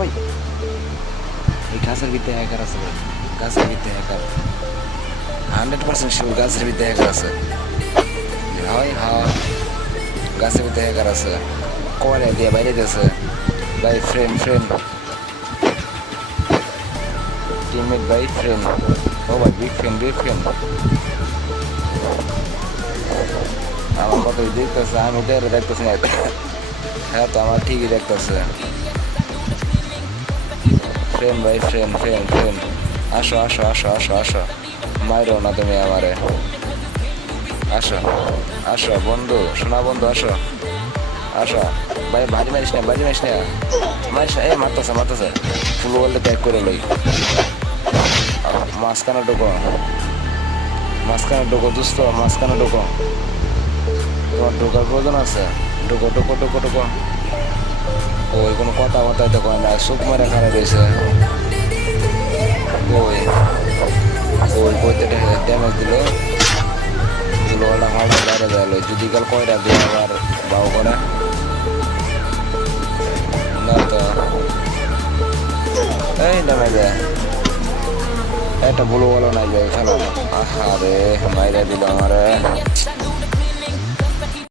ভাই এই গাছের ভিতরে হ্যাকার আছে ভাই, গাছের ভিতরে হ্যাকার 100% শিওর, গাছের ভিতরে হ্যাকার আছে। হয় হ্যাঁ, গাছের ভিতরে হ্যাকার আছে, কয়লা দিয়ে বাইরে দিয়েছে ভাই। ফ্রেন্ড ফ্রেন্ড টিমমেট ভাই, ফ্রেন্ড। ও ভাই বিগ ফ্রেন্ড, বিগ ফ্রেন্ড। আমার কত দেখতেছে, আমি তো এর দেখতেছি না। হ্যাঁ তো আমার ঠিকই দেখতেছে। ফ্রেন্ড ভাই, ফ্রেন্ড ফ্রেন্ড ফ্রেন্ড। আসো আসো আসো আসো আসো, মাইরো না তুমি আমারে। আসো আসো বন্ধু, শোনা বন্ধু, আসো আসো ভাই। বাড়ি মারিস না, বাড়ি মারিস না, মারিস না। এই মারতেছে মারতেছে, ফুল বললে ত্যাগ করে লই। মাঝখানে ঢোকো, মাঝখানে ঢোকো দোস্ত, মাঝখানে ঢোকো। তোমার ঢোকার প্রয়োজন আছে, ঢোকো ঢোকো ঢোকো ঢোকো। ওই কোনো কথা কথাই তো কয় না, সুপ মারা খারাপ হয়েছে। ওই ওই কইতে ড্যামেজ দিল, ফুলওয়ালা হাওয়া বাইরে গেল। যদি কাল কয়টা দিয়ে আবার বাউ করে না তো এই নামে যায়। একটা বুলো বলো নাই যায় খেলো। আহা রে মাইরা দিল আমারে।